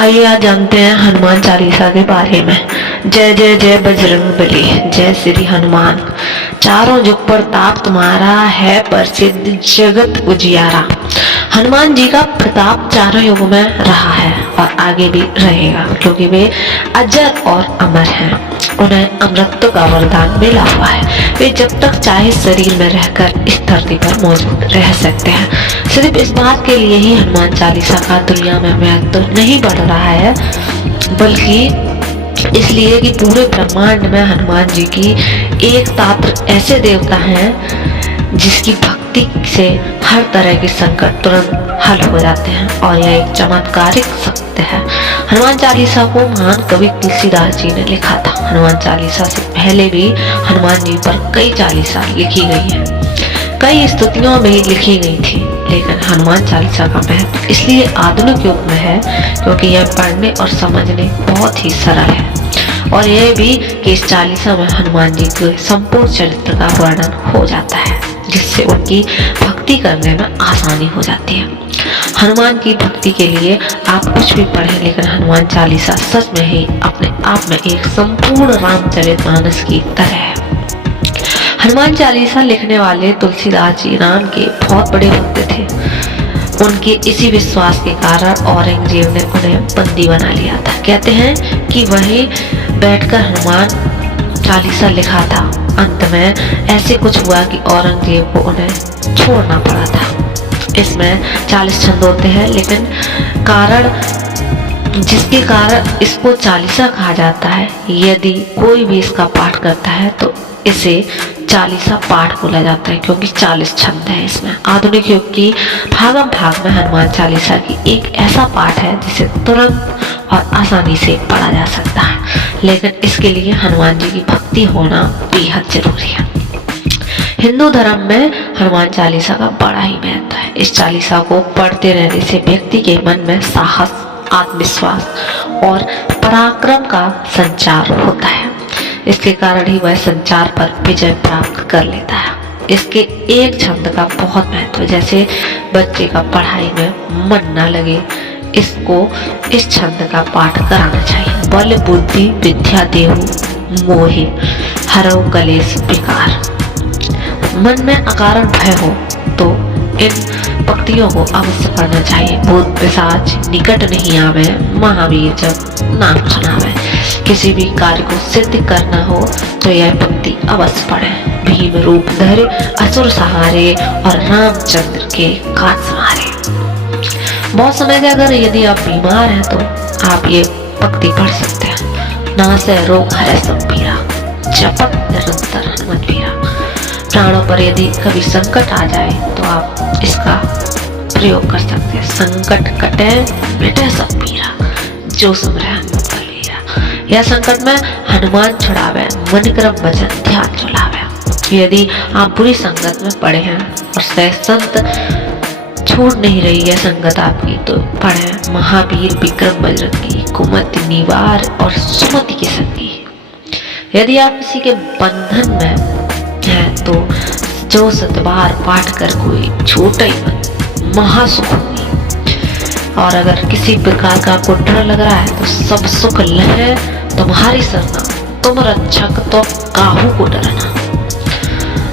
आइए आज जानते हैं हनुमान चालीसा के बारे में। जय जय जय बजरंग बली, जय श्री हनुमान। चारों युग प्रताप तुम्हारा है प्रसिद्ध जगत उजियारा। हनुमान जी का प्रताप चारों युग में रहा है और आगे भी रहेगा, क्योंकि वे अजर और अमर हैं। उन्हें अमरत्व का वरदान मिला हुआ है। वे जब तक चाहे शरीर में रहकर इस धरती पर मौजूद रह सकते हैं। सिर्फ इस बात के लिए ही हनुमान चालीसा का दुनिया में महत्व नहीं बढ़ रहा है, बल्कि इसलिए कि पूरे ब्रह्मांड में हनुमान जी की एक तात्र ऐसे देवता हैं जिसकी भक्ति से हर तरह के संकट तुरंत हल हो जाते हैं, और यह एक चमत्कारिक सत्य है। हनुमान चालीसा को महान कवि तुलसीदास जी ने लिखा था। हनुमान चालीसा से पहले भी हनुमान जी पर कई चालीसा लिखी गई है, कई स्तुतियों भी लिखी गई थी, लेकिन हनुमान चालीसा का महत्व इसलिए आधुनिक युग में है क्योंकि यह पढ़ने और समझने बहुत ही सरल है, और यह भी कि इस चालीसा में हनुमान जी के संपूर्ण चरित्र का वर्णन हो जाता है, जिससे उनकी भक्ति करने में आसानी हो जाती है। हनुमान की भक्ति के लिए आप कुछ भी पढ़ें, लेकिन हनुमान चालीसा सच में ही अपने आप में एक संपूर्ण रामचरितमानस की तरह है। हनुमान चालीसा लिखने वाले तुलसीदास जी राम के बहुत बड़े भक्त थे। उनके इसी विश्वास के कारण औरंगजेब ने उन्हें बंदी बना लिया था। कहते हैं कि वहीं बैठकर हनुमान चालीसा लिखा था। अंत में ऐसे कुछ हुआ कि औरंगजेब को उन्हें छोड़ना पड़ा था। इसमें 40 छंद होते हैं, लेकिन जिसके कारण इसको चालीसा कहा जाता है। यदि कोई भी इसका पाठ करता है तो इसे चालीसा पाठ बोला जाता है, क्योंकि 40 छंद है इसमें। आधुनिक युग की भागम भाग में हनुमान चालीसा की एक ऐसा पाठ है जिसे तुरंत और आसानी से पढ़ा जा सकता है, लेकिन इसके लिए हनुमान जी की भक्ति होना बेहद जरूरी है। हिंदू धर्म में हनुमान चालीसा का बड़ा ही महत्व है। इस चालीसा को पढ़ते रहने से व्यक्ति के मन में साहस, आत्मविश्वास और पराक्रम का संचार होता है। इसके कारण ही वह संचार पर विजय प्राप्त कर लेता है। इसके एक छंद का बहुत महत्व है। जैसे बच्चे का पढ़ाई में मन ना लगे, इसको इस छंद का पाठ कराना चाहिए। बल बुद्धि विद्या देहु मोहि हरौ कलेश विकार। मन में अकारण भय हो तो इन पंक्तियों को अवश्य पढ़ना चाहिए। भूत पिशाच निकट नहीं आवे, महावीर जब नाम सुनावे। किसी भी कार्य को सिद्ध करना हो तो यह पंक्ति अवश्य पढ़ें। भीम रूप धरे असुर सहारे और रामचंद्र के काज संहारे। बहुत समय से अगर यदि आप बीमार हैं तो आप ये पंक्ति पढ़ सकते हैं। नासै रोग हरै सब पीरा, जपत निरंतर हनुमत पीरा। प्राणों पर यदि कभी संकट आ जाए तो आप इसका प्रयोग कर सकते हैं। संकट कटे मिटे सब पीरा, जो सुमरै हनुमत बलबीरा। यह संकट में हनुमान छुड़ावे, मन क्रम भजन ध्यान झुलावे। यदि आप बुरी संगत में पड़े हैं और संत छूट नहीं रही है संगत आपकी, तो पढ़ें महावीर विक्रम बजरंगी, कुमति निवार और सुमति के संगी। यदि आप किसी के बंधन में है तो जो 7 बार पाठ कर कोई छूटे मत, महासुख होगी। और अगर किसी प्रकार का आपको डर लग रहा है तो सब सुख लहे तुम्हारी सरना, तुम रक्षक तो काहू को डरना।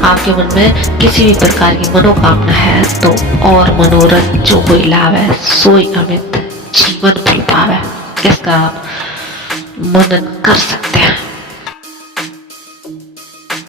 आपके मन में किसी भी प्रकार की मनोकामना है तो और मनोरथ जो कोई लावे, सोई अमित जीवन फल पावे। इसका आप मनन कर सकते हैं।